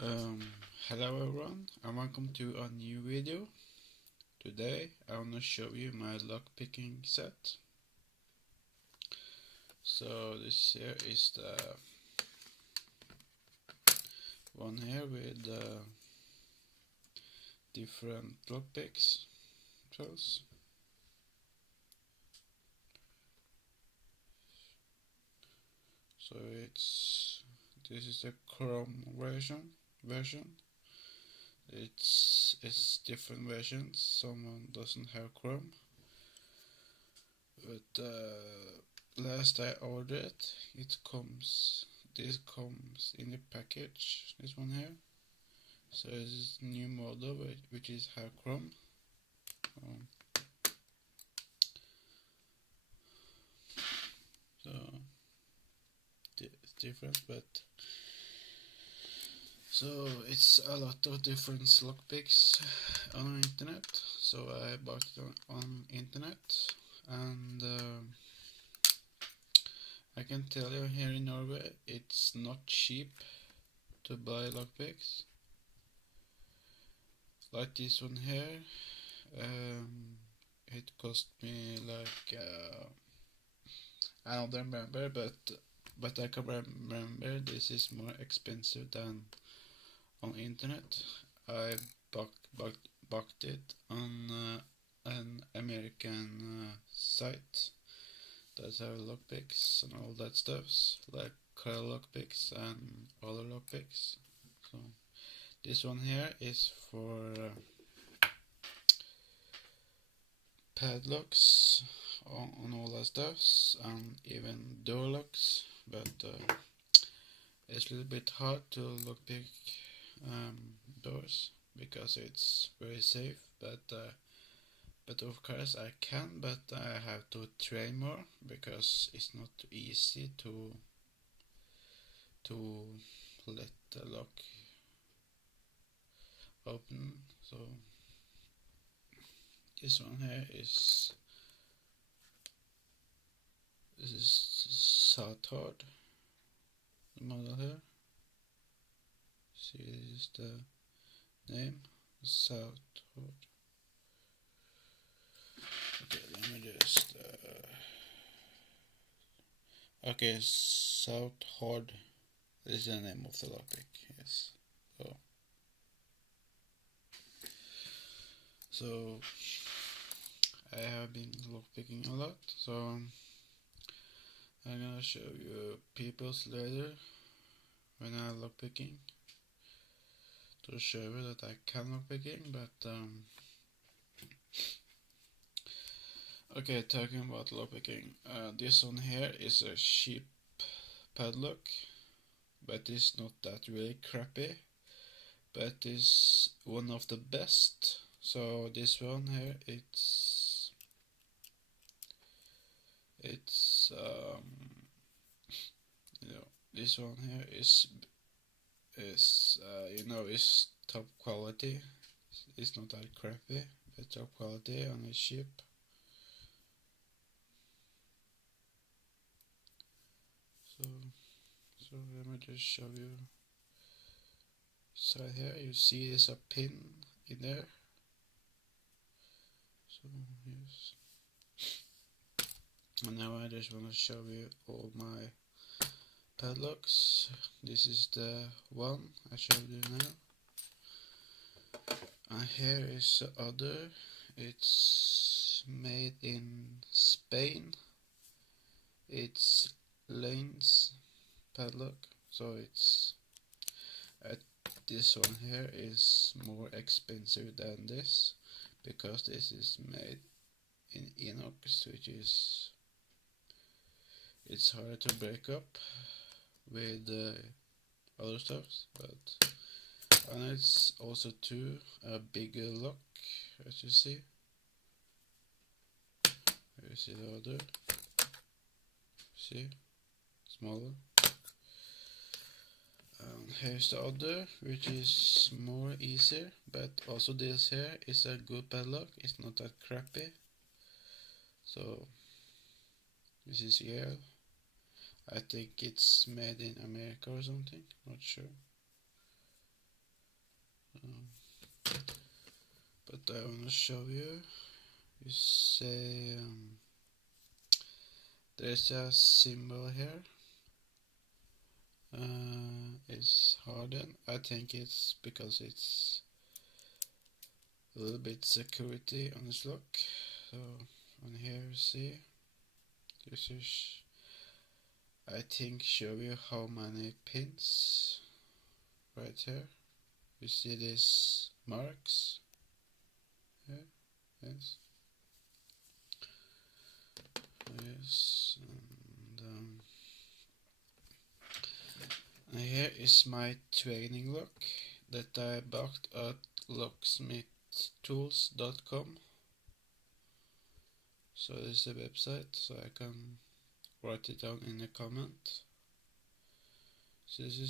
Um, Hello everyone and welcome to a new video. Today I want to show you my lock picking set. So this here is the one here with different lock picks tools. So this is the Chrome version. It's different versions. Someone doesn't have Chrome, but last I ordered this comes in the package, this one here. So this is new model which is have Chrome. So it's different, but so it's a lot of different lockpicks on the internet. So I bought it on internet, and I can tell you here in Norway it's not cheap to buy lockpicks. Like this one here, it cost me like I don't remember, but I can remember this is more expensive than on internet. I bought it on an American site that have lockpicks and all that stuffs, like car lockpicks and other lockpicks. So this one here is for padlocks on all that stuffs and even door locks, but it's a little bit hard to lockpick doors because it's very safe, but of course I can, but I have to train more because it's not easy to let the lock open. So this one here is Southard, the model here. See, this is the name, Southard. Okay, let me just okay, Southard is the name of the lockpick. Yes. So I have been lockpicking a lot, so I'm gonna show you people's later when I'm lockpicking to show you that I can lockpicking, but okay, talking about lockpicking, this one here is a cheap padlock, but it's not that really crappy, but it's one of the best. So this one here, it's this one here is is top quality. It's not that crappy, but top quality and it's cheap. So let me just show you. So here you see there's a pin in there. So yes. And now I just want to show you all my padlocks. This is the one I showed you now. And here is the other. It's made in Spain. It's Lane's padlock. So it's this one here is more expensive than this because this is made in inox, which is it's hard to break up with other stuffs, but and it's also a bigger lock, as you see. Here you see the other. See, smaller. And here's the other, which is more easier, but also this here is a good padlock. It's not that crappy. So this is Yale. I think it's made in America or something, not sure. but I want to show you. You say there's a symbol here. It's hardened. I think it's because it's a little bit security on this lock. So on here you see this is, I think, show you how many pins right here. You see these marks here? Yes. Yes. And here is my training lock that I bought at locksmithtools.com. So this is a website, so I can write it down in the comment. So this is